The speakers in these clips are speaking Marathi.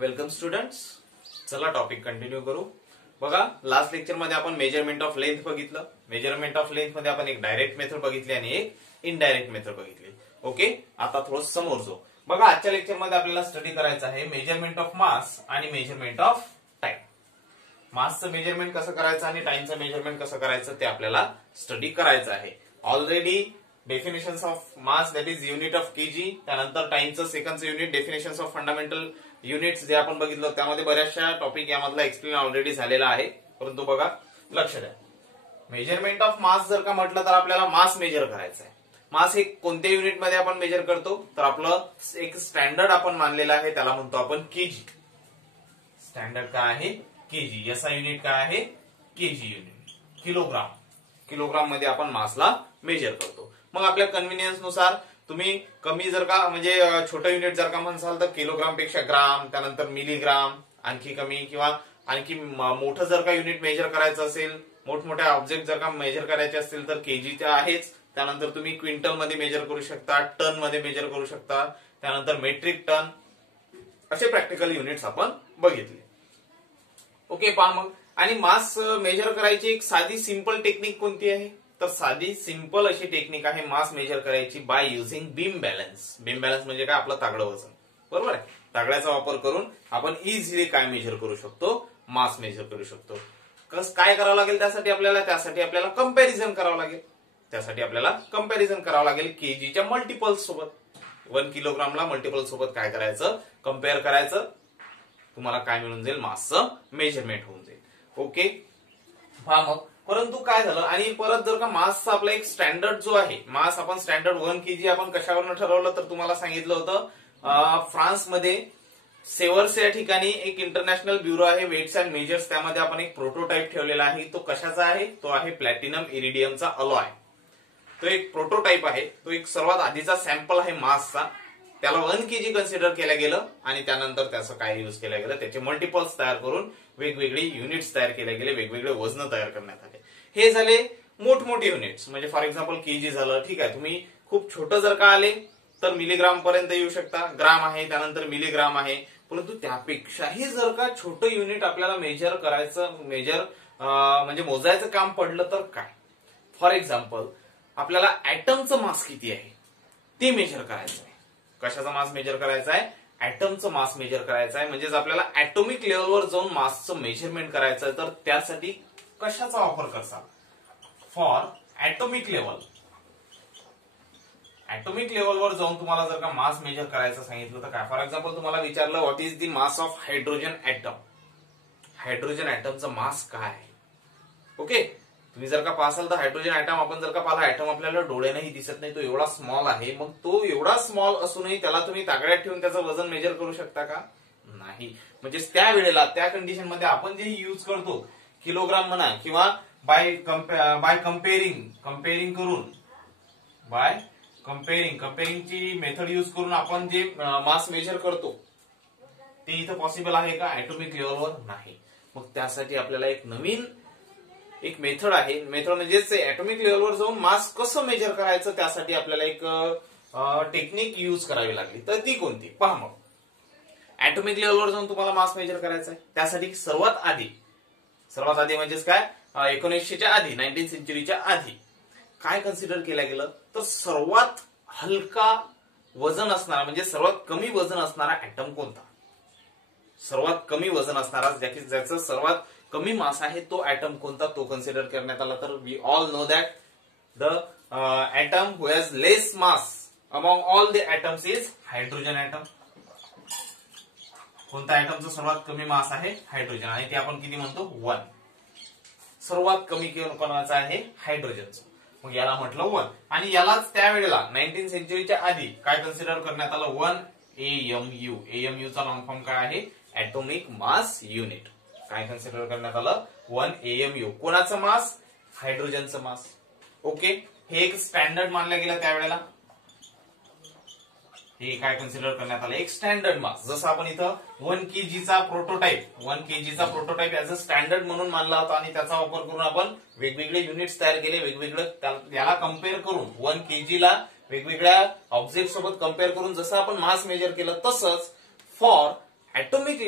Welcome students. चला टॉपिक कंटिन्यू करू. बघा, लास्ट लेक्चर मध्ये आपण मेजरमेंट ऑफ लेंथ बघितलं. मेजरमेंट ऑफ लेंथ मध्ये आपण एक डायरेक्ट मेथड बघितली आणि एक इनडायरेक्ट मेथड बघितली. ओके, आता थोडं समोर जाऊ. बघा, आजच्या लेक्चर मध्ये आपल्याला स्टडी करायचं आहे मेजरमेंट ऑफ मास आणि मेजरमेंट ऑफ टाइम. मासचं मेजरमेंट कसं करायचं आणि टाइमचं मेजरमेंट कसं करायचं ते आपल्याला स्टडी करायचं आहे. Already definitions of mass that is unit of KG, त्यानंतर टाइमचं सेकंडचं unit definitions of fundamental units जे आपण बघितलं त्यामध्ये बऱ्याचशा टॉपिक यामधला एक्सप्लेन ऑलरेडी झालेला आहे. परंतु बघा, लक्ष द्या, मेजरमेंट ऑफ मास जर का म्हटलं तर आपल्याला मास मेजर करायचं आहे. मास हे कोणत्या युनिट मध्ये आपण मेजर करतो तर आपलं एक स्टँडर्ड आपण मानलेलं आहे, त्याला म्हणतो आपण केजी. स्टँडर्ड काय आहे? केजी. याचा युनिट काय आहे? KG unit, kilogram. किलोग्राम मध्ये आपण मासला मेजर करतो. मग आपल्या कन्व्हिनियन्स नुसार तुम्ही कमी जर का म्हणजे छोटं युनिट जर का म्हणसाल तर किलोग्राम पेक्षा ग्राम, त्यानंतर मिलीग्राम, आणखी कमी किंवा आणखी मोठं जर का युनिट मेजर करायचं असेल, मोठमोठ्या ऑब्जेक्ट जर का मेजर करायचे असतील तर केजी ते आहेच. त्यानंतर तुम्ही क्विंटल मध्ये मेजर करू शकता, टन मध्ये मेजर करू शकता, त्यानंतर मेट्रिक टन, असे प्रॅक्टिकल युनिट्स आपण बघितले. ओके, पहा मग. आणि मास मेजर करायची एक साधी सिंपल टेक्निक कोणती आहे तर साधी सिंपल अशी टेक्निक आहे मास मेजर करायची by using beam balance. Beam balance म्हणजे काय? आपलं तागडं वजन. बरोबर आहे. तागड्याचा वापर करून आपण इझिली काय मेजर करू शकतो? मास मेजर करू शकतो. काय करावं लागेल त्यासाठी आपल्याला कंपॅरिझन करावं लागेल. केजीच्या मल्टिपल्स सोबत. 1 किलोग्रामला मल्टिपल सोबत काय करायचं? कम्पेअर करायचं. तुम्हाला काय मिळून जाईल? मासचं मेजरमेंट होऊन जाईल. ओके, पहा मग. परंतु काय झालं, आणि परत जर का मासचा आपला एक स्टँडर्ड जो आहे, मास आपण स्टँडर्ड 1 केजी आपण कशावरनं ठरवलं तर तुम्हाला सांगितलं होतं फ्रान्समध्ये सेवर्स या ठिकाणी एक इंटरनॅशनल ब्युरो आहे वेट्स अँड मेजर्स, त्यामध्ये आपण एक प्रोटोटाइप ठेवलेला आहे. तो कशाचा आहे? तो आहे प्लॅटिनम इरिडियमचा अलॉय. तो एक प्रोटोटाइप आहे. तो एक सर्वात आधीचा सॅम्पल आहे मासचा. त्याला 1 केजी कन्सिडर केलं गेलं आणि त्यानंतर त्याचं काय युज केलं गेलं, त्याचे मल्टिपल्स तयार करून वेगवेगळे युनिट्स तयार केले गेले, वेगवेगळे वजन तयार करण्यात आले. हे झाले मोठमोठे युनिट्स. म्हणजे फॉर एक्झाम्पल केजी झालं. ठीक आहे, तुम्ही खूप छोटं जर का आले तर मिलीग्राम पर्यंत येऊ शकता. ग्राम आहे, त्यानंतर मिलीग्राम आहे. परंतु त्यापेक्षाही जर का छोटं युनिट आपल्याला मेजर करायचं, म्हणजे मोजायचं काम पडलं तर काय? फॉर एक्झाम्पल आपल्याला ऍटमचं मास किती आहे ते मेजर करायचं आहे. कशाचा मास मेजर करायचा आहे? ऍटमचं मास मेजर करायचं आहे. म्हणजेच आपल्याला ऍटॉमिक लेवलवर जाऊन मासचं मेजरमेंट करायचं आहे. तर त्यासाठी कशाचा वापर करसाल? For atomic level. ऍटॉमिक लेवलवर जाऊन तुम्हाला जर का मास मेजर करायचं सांगितलं तर काय? फॉर एक्झाम्पल तुम्हाला विचारलं what is the mass of hydrogen atom. Hydrogen ऍटमचं मास काय आहे? ओके, तुम्ही जर का पाहाल तर हायड्रोजन ऍटम आपण जर का पाहिला, ऍटम आपल्याला डोळ्यानेही दिसत नाही, तो एवढा स्मॉल आहे. मग तो एवढा स्मॉल असूनही त्याला तुम्ही तागड्यात ठेवून त्याचं वजन मेजर करू शकता का? नाही. म्हणजे त्या वेळेला त्या कंडिशन मध्ये आपण जे यूज करतो, किलोग्राम म्हणा किंवा बाय कम्पेअरिंगची मेथड यूज करून आपण जे मास मेजर करतो ते इथं पॉसिबल आहे का? ऍटॉमिक लेवलवर नाही. मग त्यासाठी आपल्याला एक नवीन मेथड आहे. मेथड म्हणजेच ऍटॉमिक लेवलवर जाऊन मास कसं मेजर करायचं त्यासाठी आपल्याला एक टेक्निक यूज करावी लागली. तर ती कोणती? पहा मग. ऍटॉमिक लेवलवर जाऊन तुम्हाला मास मेजर करायचं आहे. त्यासाठी सर्वात आधी म्हणजेच काय, 1900च्या आधी, 19th सेंचुरीच्या आधी काय कन्सिडर केलं गेलं तर सर्वात हलका वजन असणारा, म्हणजे सर्वात कमी वजन असणारा ऍटम कोणता? सर्वात कमी वजन असणारा, ज्याचं सर्वात कमी मास आहे तो ऍटम कोणता, तो कन्सिडर करण्यात आला. तर we all know that the atom who has less mass among all the atoms is hydrogen atom. कोणत्या ऍटमचं सर्वात कमी मास आहे? हायड्रोजन. आणि ते आपण किती म्हणतो? 1. सर्वात कमी कोणाचं आहे? हायड्रोजनचं. मग याला म्हटलं 1. आणि यालाच त्यावेळेला 19th सेंचुरीच्या आधी काय कन्सिडर करण्यात आलं? 1 AMU. AMU चा लॉंग फॉर्म काय आहे? Atomic mass unit. काय कन्सिडर करण्यात आलं? 1 AMU. कोणाचं मास? हायड्रोजनचं मास. ओके, हे एक स्टँडर्ड मानलं गेलं त्यावेळेला. हे काय कन्सिडर करण्यात आलं? एक स्टँडर्ड मास. जसं आपण इथं 1 केजीचा प्रोटोटाइप ऍज अ स्टँडर्ड म्हणून मानला होता आणि त्याचा वापर करून आपण वेगवेगळे युनिट्स तयार केले. वेगवेगळं याला कम्पेअर करून 1 केजीला वेगवेगळ्या ऑब्जेक्ट सोबत कम्पेअर करून जसं आपण मास मेजर केलं, तसंच फॉर ऍटॉमिक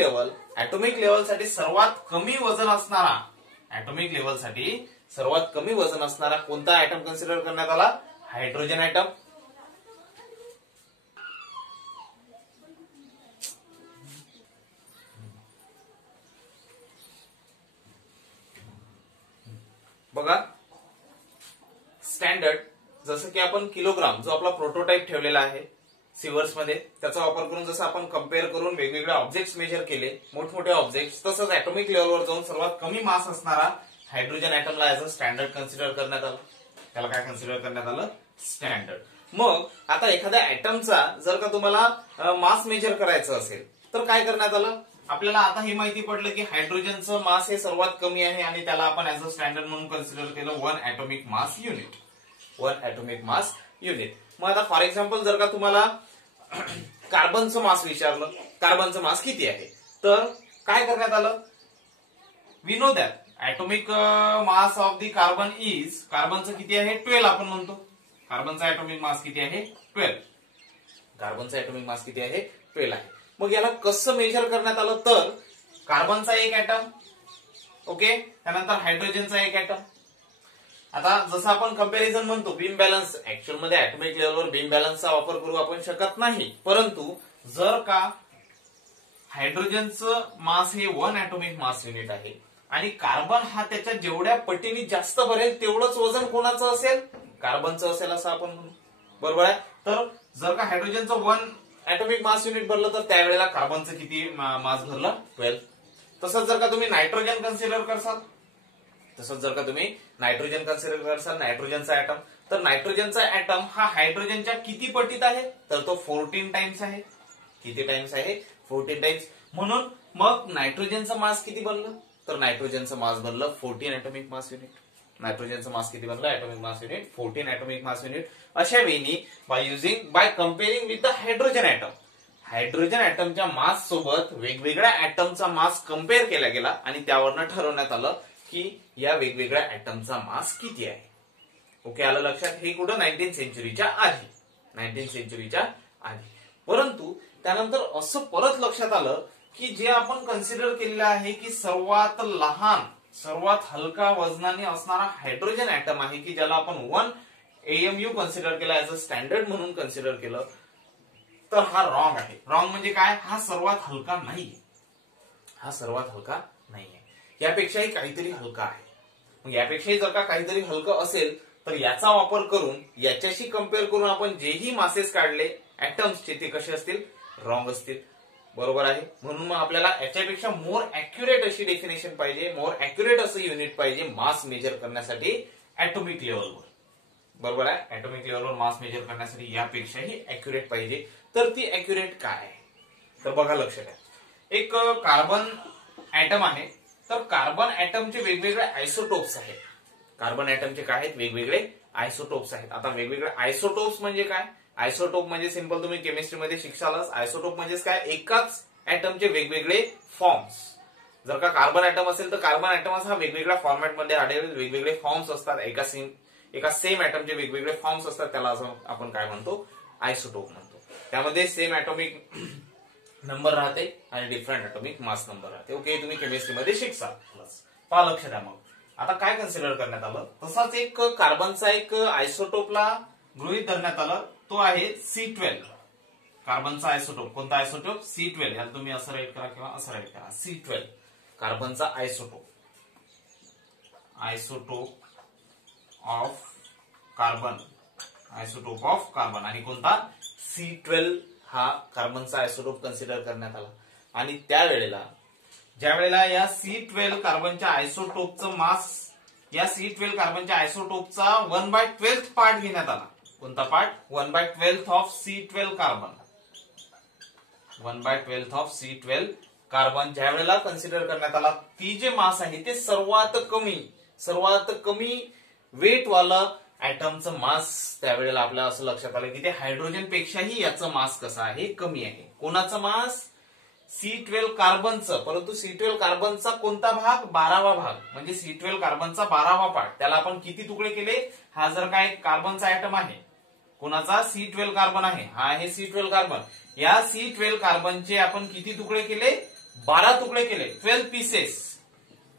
लेवल साठी सर्वात कमी वजन असणारा, ऍटॉमिक लेवल साठी सर्वात कमी वजन असणारा कोणता ऍटम कन्सिडर करण्यात आला? Hydrogen atom. बघा स्टँडर्ड जसं की आपण किलोग्राम जो आपला प्रोटोटाइप ठेवलेला आहे सिव्हर्स मध्ये, त्याचा वापर करून जसं आपण कम्पेअर करून वेगवेगळे ऑब्जेक्ट्स मेजर केले, मोठमोठे ऑब्जेक्ट्स, तसंच ऍटॉमिक लेवलवर जाऊन सर्वात कमी मास असणारा हायड्रोजन ऍटमला ऍज अ स्टँडर्ड कन्सिडर करण्यात आलं. त्याला काय कन्सिडर करण्यात आलं? स्टँडर्ड. मग आता एखाद्या ऍटमचा जर का तुम्हाला मास मेजर करायचं असेल तर काय करण्यात आलं? आपल्याला आता हे माहिती पडलं की हायड्रोजनचं मास हे सर्वात कमी आहे आणि त्याला आपण ऍज अ स्टँडर्ड म्हणून कन्सिडर केलं 1 atomic mass unit. 1 atomic mass unit. मग आता फॉर एक्झाम्पल जर का तुम्हाला कार्बनचं मास विचारलं, कार्बनचं मास किती आहे, तर काय करण्यात आलं? We know that atomic mass of the carbon is, कार्बनचं किती आहे? 12 आपण म्हणतो. कार्बनचा ऍटॉमिक मास किती आहे? 12. कार्बनचा ऍटॉमिक मास किती आहे? 12 आहे. मग याला कसं मेजर करण्यात आलं? तर कार्बनचा एक ऍटम, ओके, त्यानंतर हायड्रोजनचा एक ऍटम. आता जसं आपण कंपॅरिझन म्हणतो बीम बॅलन्स, ऍक्च्युअल मध्ये ऍटॉमिक लेवलवर बीम बॅलन्सचा वापर करू आपण शकत नाही, परंतु जर का हायड्रोजनचं मास हे 1 ऍटॉमिक मास युनिट आहे आणि कार्बन हा त्याच्या जेवढ्या पटीने जास्त भरेल तेवढंच वजन कोणाचं असेल? कार्बनचं असेल असं आपण म्हणू. बरोबर आहे. तर जर का हायड्रोजनचं 1 ऍटॉमिक मास युनिट भरलं तर त्यावेळेला कार्बनचं किती मास भरलं? 12. तसंच जर का तुम्ही नायट्रोजन कन्सिडर करसाल, नायट्रोजनचा ऍटम, तर नायट्रोजनचा ऍटम हा हायड्रोजनच्या किती पटीत आहे? तर तो 14 टाइम्स आहे. किती टाइम्स आहे? 14 टाइम्स. म्हणून मग नायट्रोजनचा मास किती बनलं? तर नायट्रोजनचं मास बनलं 14 ऍटॉमिक मास युनिट. नायट्रोजनचं मास किती बनलं? Atomic mass unit 14 atomic mass unit. अशा वेळी by comparing with the hydrogen atom, hydrogen ऍटमच्या मास सोबत वेगवेगळ्या ऍटमचा मास कम्पेअर केला गेला आणि त्यावरनं ठरवण्यात आलं की या वेगवेगळ्या ऍटमचा मास किती आहे. ओके, आलं लक्षात? हे कुठं 19th सेंचुरीच्या आधी. परंतु त्यानंतर असं परत लक्षात आलं की जे आपण कन्सिडर केलेलं आहे की सर्वात लहान, सर्वात हलका वजनाने असणारा हायड्रोजन ऍटम आहे की ज्याला आपण 1 AMU कन्सिडर केला, ऍज अ स्टँडर्ड म्हणून कन्सिडर केलं, तर हा रॉंग आहे. रॉंग म्हणजे काय? हा सर्वात हलका नाहीये. यापेक्षाही काहीतरी हलका आहे. मग यापेक्षाही जर का काहीतरी हलकं असेल तर याचा वापर करून, याच्याशी कम्पेअर करून आपण जेही मासेस काढले ऍटम्सचे ते कसे असतील? रॉंग असतील. बरोबर आहे. म्हणून मग आपल्याला याच्यापेक्षा मोर अॅक्युरेट अशी डेफिनेशन पाहिजे, मोर अॅक्युरेट असं युनिट पाहिजे मास मेजर करण्यासाठी ऍटॉमिक लेवलवर. बरोबर आहे. ऍटॉमिक लेवलवर मास मेजर करण्यासाठी यापेक्षाही अॅक्युरेट पाहिजे. तर ती अॅक्युरेट काय आहे? तर बघा लक्षात आहे, एक कार्बन ऍटम आहे, तर कार्बन ऍटमचे वेगवेगळे आयसोटोप्स आहेत. कार्बन ऍटमचे काय आहेत? वेगवेगळे आयसोटोप्स आहेत. आता वेगवेगळे आयसोटोप्स म्हणजे काय? आयसोटोप म्हणजे सिंपल तुम्ही केमिस्ट्रीमध्ये शिक्षालच. आयसोटोप म्हणजेच काय? एकाच ऍटमचे वेगवेगळे फॉर्म्स. जर का कार्बन ऍटम असेल तर कार्बन ऍटम हा वेगवेगळ्या फॉर्मॅटमध्ये आढळेल, वेगवेगळे फॉर्म्स असतात, एका सेम ऍटमचे वेगवेगळे फॉर्म्स असतात, त्याला आपण काय म्हणतो? आयसोटोप म्हणतो. त्यामध्ये सेम ऍटॉमिक नंबर राहते आणि डिफरंट ऍटॉमिक मास नंबर राहते. ओके, तुम्ही केमिस्ट्रीमध्ये शिकसाल. पहा लक्ष द्या. मग आता काय कन्सिडर करण्यात आलं? तसाच एक कार्बनचा एक आयसोटोपला गृहीत धरण्यात आलं, तो आहे C12. कार्बनचा आयसोटोप कोणता? Isotope C12. याला तुम्ही असं राईट करा किंवा असं राईट करा. C12 कार्बनचा आयसोटोप ऑफ कार्बन आणि कोणता? C12 हा कार्बनचा आयसोटोप कन्सिडर करण्यात आला. आणि त्यावेळेला ज्या वेळेला या C12 कार्बनच्या आयसोटोपचं मास, या C12 कार्बनच्या आयसोटोपचा 1/12 पार्ट घेण्यात आला. कोणता part? 1/12 of C12 carbon. 1/12 of C12 carbon ज्या वेळेला कन्सिडर करण्यात आला, ती जे मास आहे ते सर्वात कमी वेट वाला ऍटमचं मास त्यावेळेला आपल्याला असं लक्षात आलं की ते हायड्रोजन पेक्षाही याचं मास कसं आहे? कमी आहे. कोणाचं मास? C12 कार्बनचं. परंतु C12 कार्बनचा कोणता भाग? 12वा भाग. म्हणजे C12 कार्बनचा 12वा पार्ट. त्याला आपण किती तुकडे केले? हा जर काय कार्बनचा ऍटम आहे, कोणाचा C12 कार्बन आहे, हा आहे C12 कार्बन. या C12 कार्बनचे आपण किती तुकडे केले, 12 तुकडे केले, 12 पीसेस.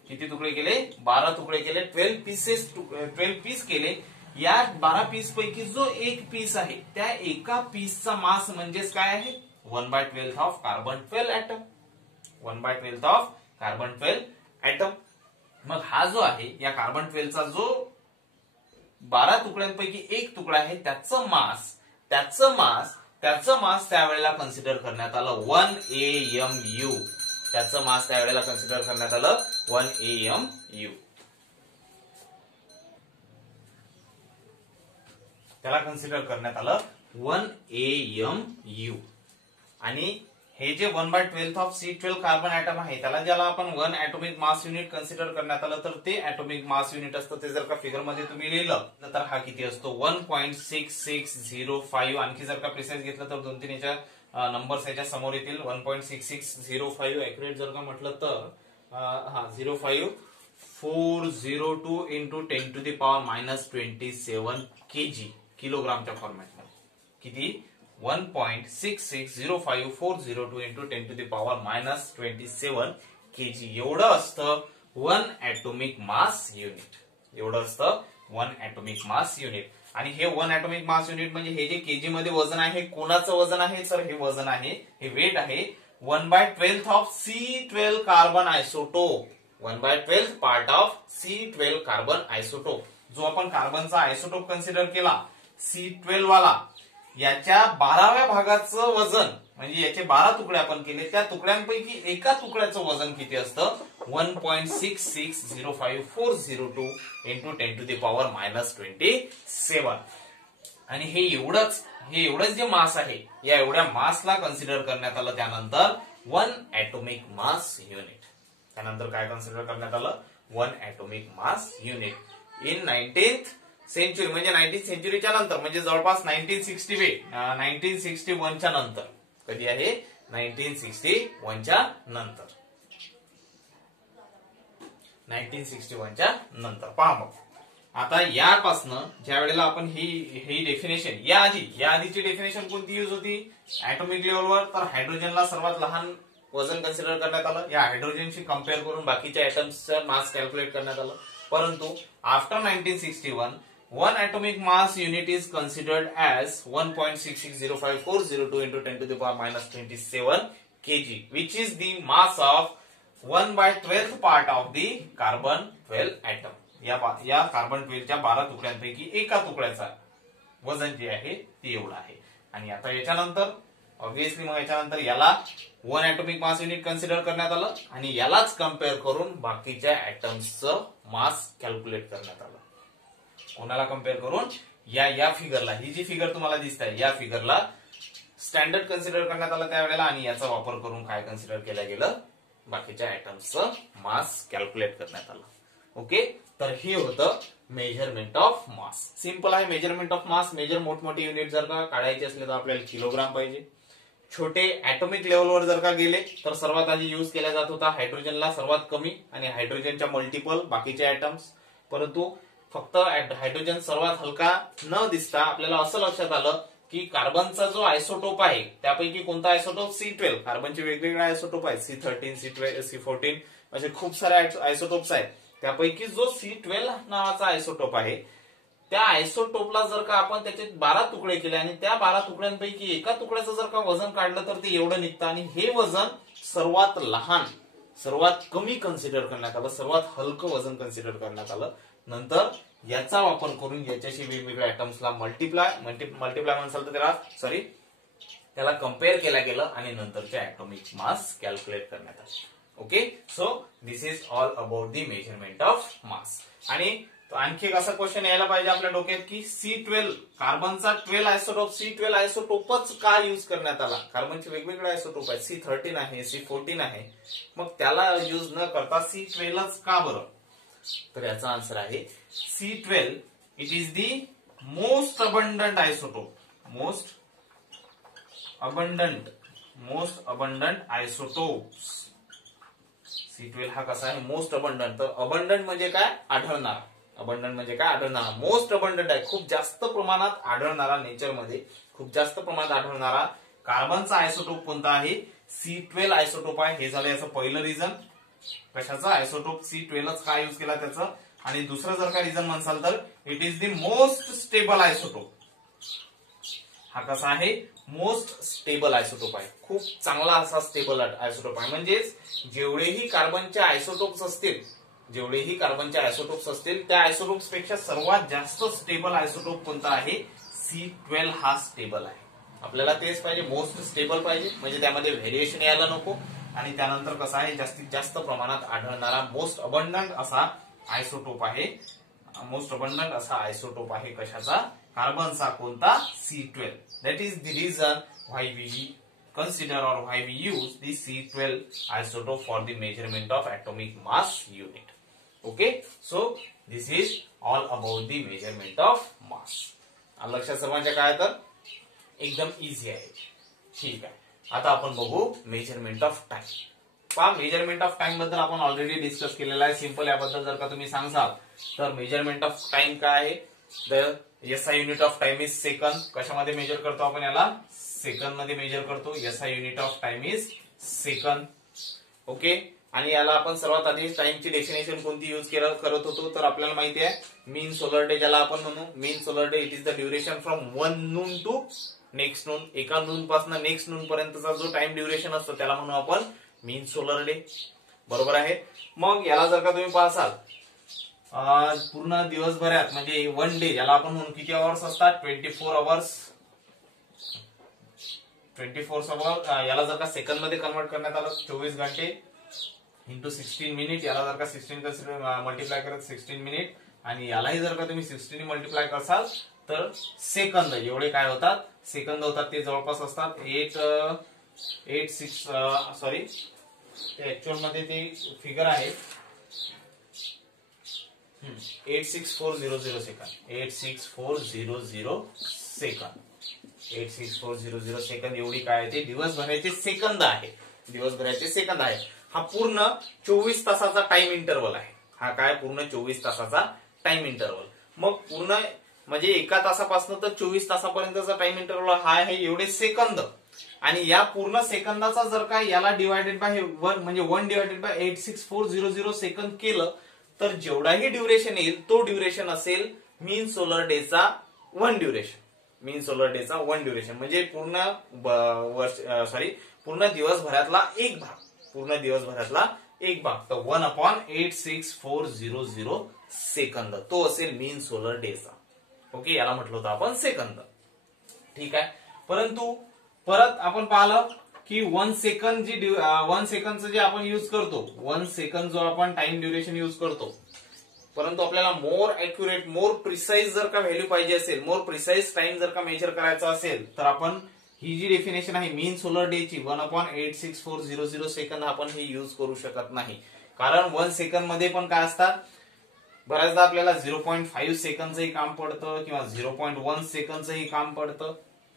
किती तुकडे केले, 12 तुकडे केले, 12 पीसेस, 12 पीस केले. या 12 पीस पैकी जो एक पीस आहे त्या एका पीसचा मास म्हणजेच काय आहे, 1/12 of carbon 12 atom. 1/12 of carbon 12 atom. मग हा जो आहे या कार्बन 12 चा जो 12 तुकड्यांपैकी एक तुकडा आहे त्याचं मास त्यावेळेला कन्सिडर करण्यात आलं 1 AMU. त्याचं मास त्यावेळेला कन्सिडर करण्यात आलं 1 AMU. त्याला कन्सिडर करण्यात आलं 1 AMU. आणि हे जे 1/12 ऑफ C12 कार्बन ऍटम आहे त्याला ज्याला आपण 1 ऍटॉमिक मास युनिट कन्सिडर करण्यात आलं, तर ते ऍटॉमिक मास युनिट असतं ते जर का फिगर मध्ये तुम्ही लिहिलं तर हा किती असतो, 1.6605. आणखी जर का प्रिसाइज घेतलं तर 2-3 याच्या नंबर्स याच्या समोर येतील. 1.6605 ऍक्युरेट जर का म्हटलं तर 05402 इंटू 10⁻⁻27 kg, किलोग्रामच्या फॉर्मॅटमध्ये. किती, 1.660540 इंटू 10⁻⁻27 kg एवढं असतं 1 ऍटॉमिक मास युनिट. एवढं असतं 1 ऍटॉमिक मास युनिट. आणि हे 1 ऍटॉमिक मास युनिट म्हणजे हे जे केजी मध्ये वजन आहे, कोणाचं वजन आहे, तर हे वजन आहे, हे वेट आहे 1/12 of C12 carbon isotope. 1/12 part of C12 carbon isotope. जो आपण कार्बनचा आयसोटोप कन्सिडर केला C12 वाला, याच्या 12व्या भागाचं वजन म्हणजे याचे 12 तुकडे आपण केले, त्या तुकड्यांपैकी एका तुकड्याचं वजन किती असतं, 1.660540 इंटू 10⁻⁻27. आणि हे एवढंच जे मास आहे या एवढ्या मासला कन्सिडर करण्यात आलं त्यानंतर 1 ऍटॉमिक मास युनिट. त्यानंतर काय कन्सिडर करण्यात आलं, 1 atomic mass unit. In 19th century म्हणजे 19th सेंचुरीच्या नंतर म्हणजे जवळपास 1961 च्या नंतर. कधी आहे, 1961 च्या नंतर. 1961 च्या नंतर. पहा मग आता यापासनं ज्या वेळेला आपण ही डेफिनेशन या आधीची डेफिनेशन कोणती युज होती ऍटॉमिक लेवलवर, तर हायड्रोजनला सर्वात लहान वजन कन्सिडर करण्यात आलं. या हायड्रोजनशी कम्पेअर करून बाकीच्या ऍटम्सचं मास कॅल्क्युलेट करण्यात आलं. परंतु after 1961 1 atomic mass unit is considered as 1.660540 into 10⁻⁻27 kg, which is the mass of 1/12th part of the carbon 12 atom. या कार्बन 12 च्या 12 तुकड्यांपैकी एका तुकड्याचा वजन जे आहे ते एवढं आहे. आणि आता याच्यानंतर ऑब्विसली मग याच्यानंतर याला 1 atomic mass unit कन्सिडर करण्यात आलं आणि यालाच कम्पेअर करून बाकीच्या ऍटम्सचं मास कॅल्क्युलेट करण्यात आलं. कोणाला कम्पेअर करून, या फिगरला, ही जी फिगर तुम्हाला दिसत आहे या फिगरला स्टँडर्ड कन्सिडर करण्यात आलं त्यावेळेला, आणि याचा वापर करून काय कन्सिडर केलं गेलं, बाकीच्या आयटम्सचं मास कॅल्क्युलेट करण्यात आलं. ओके, तर हे होतं मेजरमेंट ऑफ मास. सिंपल आहे मेजरमेंट ऑफ मास. मेजर मोठमोठे युनिट जर का काढायचे असले तर आपल्याला किलोग्राम पाहिजे. छोटे ऍटॉमिक लेवलवर जर का गेले तर सर्वात आधी युज केला जात होता हायड्रोजनला सर्वात कमी आणि हायड्रोजनच्या मल्टिपल बाकीचे आयटम्स. परंतु फक्त हायड्रोजन सर्वात हलका न दिसता आपल्याला असं लक्षात आलं की कार्बनचा जो आयसोटोप आहे त्यापैकी कोणता आयसोटोप, C12. कार्बनचे वेगवेगळे आयसोटोप आहेत, C13, C12, C14 असे खूप सारे आयसोटोप्स आहेत. त्यापैकी जो C12 नावाचा आयसोटोप आहे त्या आयसोटोपला जर का आपण त्याचे 12 तुकडे केले आणि त्या 12 तुकड्यांपैकी एका तुकड्याचं जर का वजन काढलं तर ते एवढं निघतं. आणि हे वजन सर्वात लहान, सर्वात कमी कन्सिडर करण्यात आलं, सर्वात हलकं वजन कन्सिडर करण्यात आलं. नंतर याचा वापर करून याच्याशी वेगवेगळ्या आयटम्सला मल्टिप्लाय म्हणसाल तर त्याला कम्पेअर केलं गेलं आणि नंतरचे ऍटॉमिक मास कॅल्क्युलेट करण्यात आले. Okay, so this is all about the measurement of mass. आणि आणखी एक असा क्वेश्चन यायला पाहिजे आपल्या डोक्यात की C12 कार्बनचा 12 आयसोटोप, C12 आयसोटोपच का युज करण्यात आला. कार्बनचे वेगवेगळे आयसोटोप आहेत, C13 आहे, C14 आहे, मग त्याला युज न करता C12च का बरं. तर याचा आन्सर आहे C12 it is the most abundant isotope. Most abundant isotopes. C12 हा कसा आहे, मोस्ट अबंडंट. तर अबंडंट म्हणजे काय, आढळणार. अबंडंट म्हणजे काय? आढळणारा. मोस्ट अबंडंट आहे, खूप जास्त प्रमाणात आढळणारा, नेचरमध्ये खूप जास्त प्रमाणात आढळणारा कार्बनचा आयसोटोप कोणता आहे? C12 आयसोटोप आहे. हे झालं याचं पहिलं रिझन. कशाचा? आयसोटोप C12 का यूज केला त्याचं. आणि दुसरं जर का रिझन म्हणसाल तर it is the most stable isotope. हा कसा आहे? मोस्ट स्टेबल आयसोटोप आहे, खूप चांगला असा स्टेबल आयसोटोप आहे. म्हणजेच जेवढेही कार्बनचे आयसोटोप्स असतील त्या आयसोटोप्स पेक्षा सर्वात जास्त स्टेबल आयसोटोप कोणता आहे? C12 हा स्टेबल आहे. आपल्याला तेच पाहिजे, मोस्ट स्टेबल पाहिजे, म्हणजे त्यामध्ये व्हेरिएशन यायला नको. आणि त्यानंतर कसं आहे? जास्तीत जास्त प्रमाणात आढळणारा मोस्ट अबंडंट असा आयसोटोप आहे. मोस्ट अबंडंट असा आयसोटोप आहे कशाचा? कार्बनचा. कोणता? C12. That is the reason why we consider or why we use the C12 isotope for the measurement of atomic mass unit. Okay, so this is all about the measurement of mass. लक्षात सर्वांच्या काय? तर एकदम इझी आहे. ठीक आहे. आता आपण बघू मेजरमेंट ऑफ टाइम. पहा, मेजरमेंट ऑफ टाइम बद्दल आपण ऑलरेडी डिस्कस केलेला आहे. सिंपल याबद्दल जर का तुम्ही सांगाल तर मेजरमेंट ऑफ टाइम काय आहे? The SI unit of time is second. कशामध्ये मेजर करतो आपण याला? सेकंद मध्ये मेजर करतो. SI unit of time is second. Okay. आणि याला आपण सर्वात आधी टाइमची डेफिनेशन कोणती यूज करत होतो? तर आपल्याला माहिती आहे मीन सोलर डे ज्याला आपण म्हणू. Mean solar day it is the duration from 1 noon to next noon. एका नून पासून नेक्स्ट नून पर्यंतचा जो टाइम ड्युरेशन असतो त्याला म्हणू आपण मीन सोलर डे. बरोबर आहे. मग याला जर का तुम्ही पाहसाल पूर्ण दिवसभरात म्हणजे 1 डे याला आपण म्हणून किती आवर्स असतात? 24 आवर्स. 24 आवर्स. याला जर का सेकंद मध्ये कन्वर्ट करण्यात आलं 24 घंटे इंटू 16 मिनिट. याला जर का 16 मल्टिप्लाय करत 16 मिनिट आणि यालाही जर का तुम्ही 16 मल्टिप्लाय करसाल तर सेकंद एवढे काय होतात? सेकंद होतात. ते जवळपास असतात 8 सॉरी ऍक्च्युअल मध्ये ते फिगर आहे 86400 सेकंद. 86400 सेकंद. 86400 सेकंद एवढी काय ते दिवसभराचे सेकंद आहे. दिवसभराचे सेकंद आहे. हा पूर्ण 24 तासाचा टाइम इंटरवल आहे. हा काय? पूर्ण 24 तासाचा टाइम इंटरवल. मग पूर्ण म्हणजे एका तासापासून तर 24 तासापर्यंतचा टाइम इंटरवल हा आहे एवढे सेकंद. आणि या पूर्ण सेकंदाचा जर का याला डिवायडेड बाय 1 म्हणजे 1 डिवायडेड बाय 86400 सेकंद केलं तर जेवढाही ड्युरेशन येईल तो ड्युरेशन असेल मीन सोलर डेचा 1 ड्युरेशन. मीन सोलर डेचा 1 ड्युरेशन म्हणजे पूर्ण दिवसभरातला एक भाग. पूर्ण दिवसभरातला एक भाग. तर 1/86400 सेकंद तो असेल मीन सोलर डेचा. ओके. याला म्हटलं होतं आपण सेकंद. ठीक आहे. परंतु परत आपण पाहिलं की 1 सेकंद 1 सेकंदचं जे आपण युज करतो 1 सेकंद जो आपण टाइम ड्युरेशन युज करतो. परंतु आपल्याला मोर अॅक्युरेट मोर प्रिसाइज जर का व्हॅल्यू पाहिजे असेल मोर प्रिसाइज टाइम जर का मेजर करायचा असेल तर आपण ही जी डेफिनेशन आहे मीन सोलर डे ची 1/86400 सेकंद आपण हे युज करू शकत नाही. कारण 1 सेकंद मध्ये पण काय असतात बऱ्याचदा आपल्याला 0.5 सेकंदचंही काम पडतं किंवा 0.1 सेकंदचंही काम पडतं.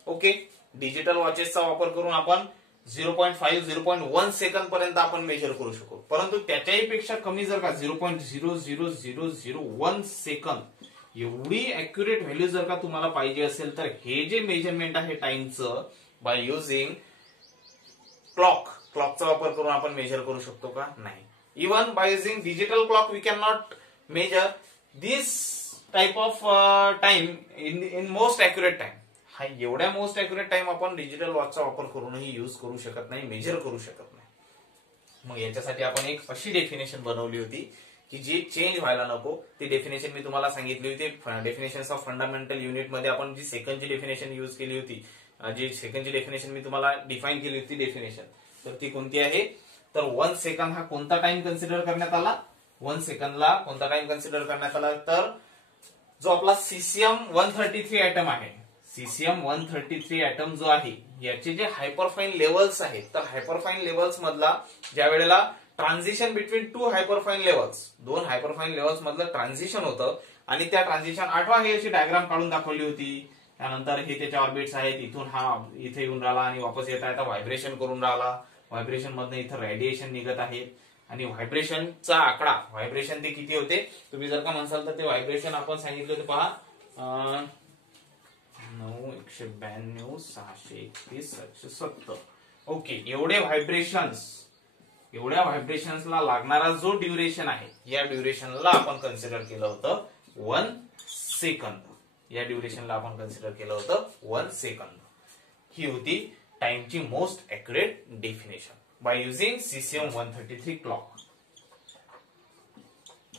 ओके. डिजिटल वॉचेसचा वापर करून आपण 0.5 0.1 सेकंद पर्यंत आपण मेजर करू शकतो. परंतु त्याच्याही पेक्षा कमी जर का 0.00001 सेकंद एवढी अॅक्युरेट व्हॅल्यू जर का तुम्हाला पाहिजे असेल तर हे जे मेजरमेंट आहे टाइमचं बाय युझिंग क्लॉकचा वापर करून आपण मेजर करू शकतो का? नाही. Even by using digital clock we can not measure this type of time in most accurate time. हा एवढ्या मोस्ट अॅक्युरेट टाइम आपण डिजिटल वॉचचा वापर करूनही युज करू शकत नाही, मेजर करू शकत नाही. मग याच्यासाठी आपण एक अशी डेफिनेशन बनवली होती की जी चेंज व्हायला नको. ती डेफिनेशन मी तुम्हाला सांगितली होती. डेफिनेशन्स ऑफ फंडामेंटल युनिट मध्ये आपण जी सेकंडची डेफिनेशन युज केली होती, जी सेकंडची डेफिनेशन मी तुम्हाला डिफाईन केली होती डेफिनेशन, तर ती कोणती आहे? तर 1 सेकंद हा कोणता टाइम कन्सिडर करण्यात आला? 1 सेकंदला कोणता टाइम कन्सिडर करण्यात आला? तर जो आपला सीसीएम 133 ऍटम आहे, सीसीएम 133 ऍटम जो आहे याचे जे हायपरफाईन लेवल्स आहेत, तर हायपरफाईन लेवल्स मधला ज्या वेळेला ट्रान्झिशन बिटवीन 2 हायपरफाईन लेवल्स, 2 हायपरफाईन लेवल्स मधलं ट्रान्झिशन होतं आणि त्या ट्रान्झिशन आठवा हे अशी डायग्राम काढून दाखवली होती. त्यानंतर हे त्याच्या ऑर्बिट्स आहेत, इथून हा इथे येऊन राहिला आणि वापस येता येता व्हायब्रेशन करून राहिला, व्हायब्रेशन मधनं इथं रेडिएशन निघत आहे आणि व्हायब्रेशनचा आकडा, व्हायब्रेशन ते किती होते तुम्ही जर का म्हणसाल तर ते व्हायब्रेशन आपण सांगितले होते पहा 9 192 631 770. ओके, एवढ्या व्हायब्रेशन्सला लागणारा जो ड्युरेशन आहे या ड्युरेशनला आपण कन्सिडर केलं होतं 1 सेकंद. या ड्युरेशनला आपण कन्सिडर केलं होतं 1 सेकंद. ही होती टाइमची most accurate definition by using CCM 133 clock.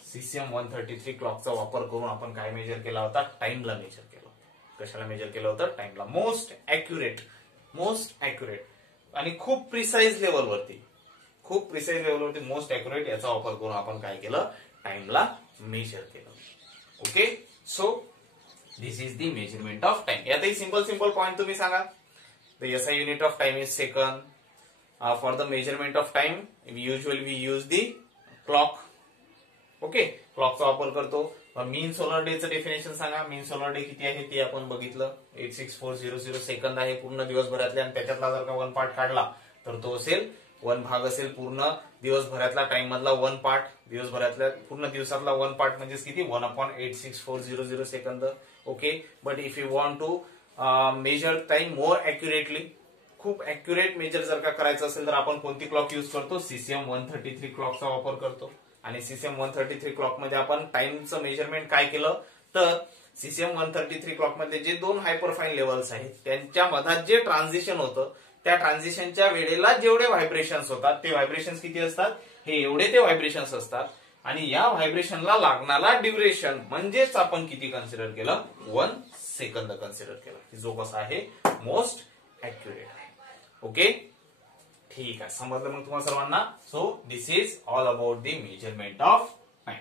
CCM 133 क्लॉकचा वापर करून आपण काय मेजर केला होता, टाइमला मेजर केलं होतं. कशाला मेजर केलं होतं, टाइमला. मोस्ट ऍक्युरेट आणि खूप प्रिसाइज लेवलवरती मोस्ट ऍक्युरेट याचा वापर करून आपण काय केलं, टाइमला मेजर केलं. Okay, so this is the measurement of time. यातही सिंपल पॉइंट तुम्ही सांगा. The SI unit of time is second. For the measurement of time usually we use the clock. Okay, क्लॉकचा वापर करतो. मीन सोलर डेचं डेफिनेशन सांगा. मीन सोलर डे किती आहे ते आपण बघितलं. 86400 सेकंद आहे पूर्ण दिवसभरातले, आणि त्याच्यातला जर का 1 पार्ट काढला तर तो असेल 1 भाग असेल पूर्ण दिवसभरातला टाइम मधला 1 पार्ट. दिवसभरातल्या पूर्ण दिवसातला 1 पार्ट म्हणजे किती, 1/86400 सेकंद. Okay, but if you want to measure time more accurately, खूप अॅक्युरेट मेजर जर का करायचं असेल तर आपण कोणती क्लॉक युज करतो, सीसीएम 133 क्लॉकचा वापर करतो. आणि सीसीएम 133 क्लॉक मध्ये आपण टाइमचं मेजरमेंट काय केलं तर सीसीएम 133 क्लॉक मध्ये जे 2 हायपरफाईन लेवल्स आहेत त्यांच्या मधात जे ट्रान्झिशन होतं त्या ट्रान्झिशनच्या वेळेला जेवढे व्हायब्रेशन्स होतात ते व्हायब्रेशन्स किती असतात, हे एवढे ते व्हायब्रेशन्स असतात. आणि या व्हायब्रेशनला लागणारा ड्युरेशन म्हणजेच आपण किती कन्सिडर केलं, 1 सेकंद कन्सिडर केलं, जो कसा आहे मोस्ट ऍक्युरेट आहे. ओके, ठीक आहे, समजलं मग तुम्हाला सर्वांना. So this is all about the measurement of time.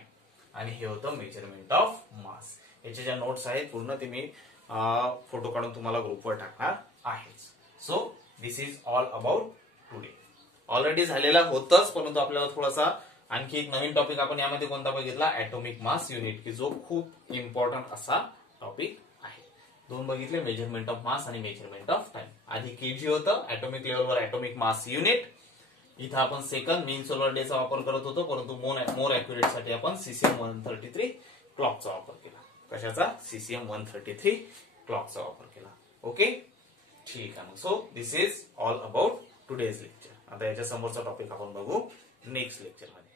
आणि हे होतं मेजरमेंट ऑफ मास. याच्या ज्या नोट्स आहेत पूर्ण ते मी फोटो काढून तुम्हाला ग्रुपवर टाकणार आहेच. So this is all about today. Already झालेला होतच, परंतु आपल्याला थोडासा आणखी एक नवीन टॉपिक आपण यामध्ये कोणता बघितला, ऍटॉमिक मास युनिट, की जो खूप इम्पॉर्टंट असा टॉपिक आहे. 2 बघितले, मेजरमेंट ऑफ मास आणि मेजरमेंट ऑफ टाइम. आधी केजी होतं, ऍटॉमिक लेवलवर ऍटॉमिक मास युनिट. इथं आपण सेकंड मीन सोलर डेचा वापर करत होतो, परंतु मोर अॅक्युरेट साठी आपण सीसीएम 133 क्लॉकचा वापर केला. कशाचा, सीसीएम 133 क्लॉकचा वापर केला. ओके, ठीक आहे. So this is all about today's lecture. आता याच्या समोरचा टॉपिक आपण बघू नेक्स्ट लेक्चर मध्ये.